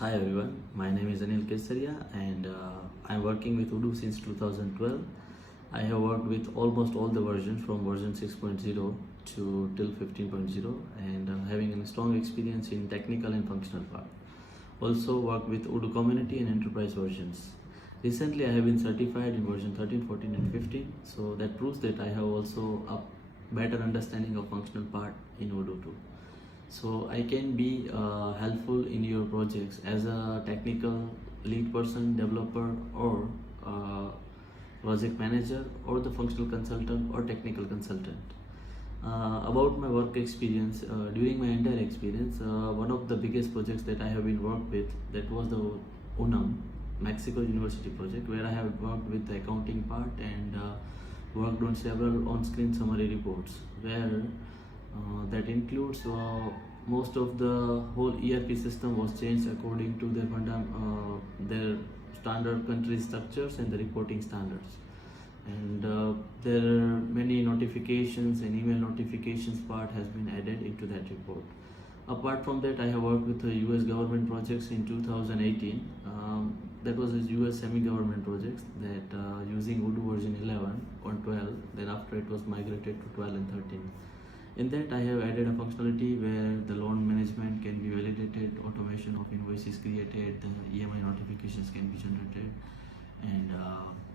Hi everyone, my name is Anil Kesaria and I'm working with Odoo since 2012. I have worked with almost all the versions from version 6.0 to till 15.0 and having a strong experience in technical and functional part. Also worked with Odoo community and enterprise versions. Recently I have been certified in version 13, 14 and 15, so that proves that I have also a better understanding of functional part in Odoo too. So I can be helpful in your projects as a technical lead person, developer, or project manager, or the functional consultant or technical consultant. About my work experience, during my entire experience, one of the biggest projects that I have been worked with, that was the UNAM Mexico University project, where I have worked with the accounting part and worked on several on-screen summary reports, where that includes most of the whole ERP system was changed according to their standard country structures and the reporting standards. And there are many notifications and email notifications part has been added into that report. Apart from that, I have worked with the US government projects in 2018. That was a US semi-government projects that using Odoo version 11 or 12. Then after it was migrated to 12 and 13. In that, I have added a functionality where the loan management can be validated, automation of invoices created, the EMI notifications can be generated, and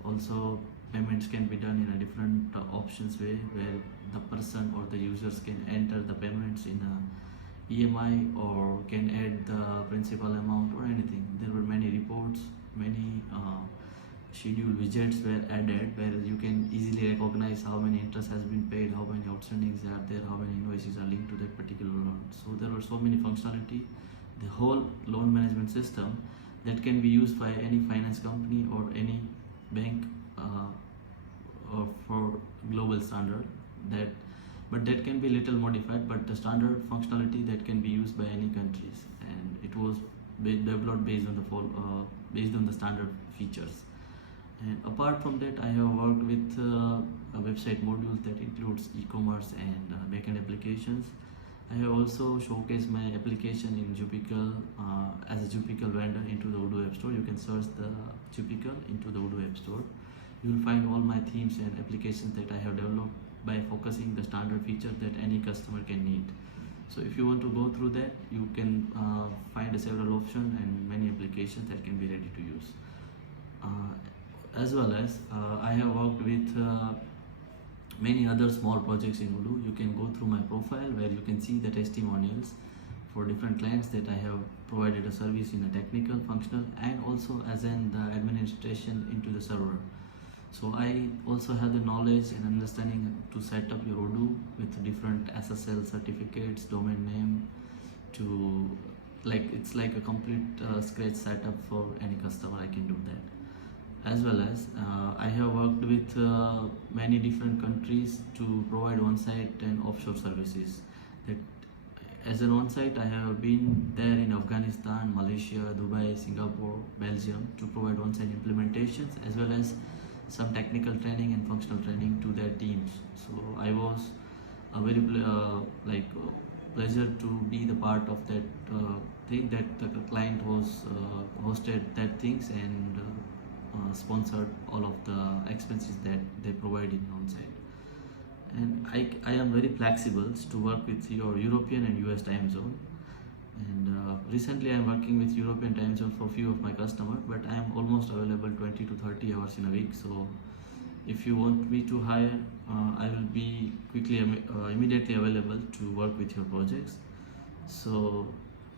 also payments can be done in a different options way, where the person or the users can enter the payments in a EMI or can add the principal amount or anything. There were many reports, many schedule widgets were added where you can easily recognize how many interest has been paid, how many outstandings are there, how many invoices are linked to that particular loan. So there were so many functionality. The whole loan management system that can be used by any finance company or any bank or for global standard, but that can be little modified, but the standard functionality that can be used by any countries, and it was developed based on the standard features. And apart from that, I have worked with a website module that includes e-commerce and backend applications. I have also showcased my application in Jupical as a Jupical vendor into the Odoo App Store. You can search the Jupical into the Odoo App Store. You will find all my themes and applications that I have developed by focusing the standard feature that any customer can need. So if you want to go through that, you can find several options and many applications that can be ready to use. As well as I have worked with many other small projects in Odoo. You can go through my profile where you can see the testimonials for different clients that I have provided a service in a technical, functional, and also as in the administration into the server. So I also have the knowledge and understanding to set up your Odoo with different SSL certificates, domain name, to it's like a complete scratch setup for any customer. I can do that. As well as I have worked with many different countries to provide on-site and offshore services. That as an on-site, I have been there in Afghanistan, Malaysia, Dubai, Singapore, Belgium to provide on-site implementations as well as some technical training and functional training to their teams. So I was a very pleasure to be the part of that thing that the client was hosted that things and sponsored all of the expenses that they provided on site. And I am very flexible to work with your European and US time zone. And recently I am working with European time zone for few of my customers, but I am almost available 20 to 30 hours in a week. So if you want me to hire, I will be immediately available to work with your projects. So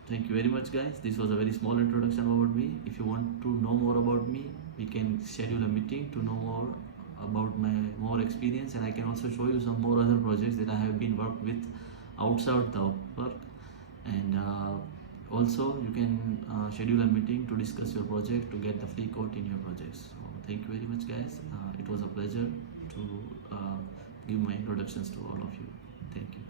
thank you very much, guys. This was a very small introduction about me. If you want to know more about me, we can schedule a meeting to know more about my more experience, and I can also show you some more other projects that I have been worked with outside the work. And also you can schedule a meeting to discuss your project to get the free quote in your projects. So thank you very much, guys. It was a pleasure to give my introductions to all of you. Thank you.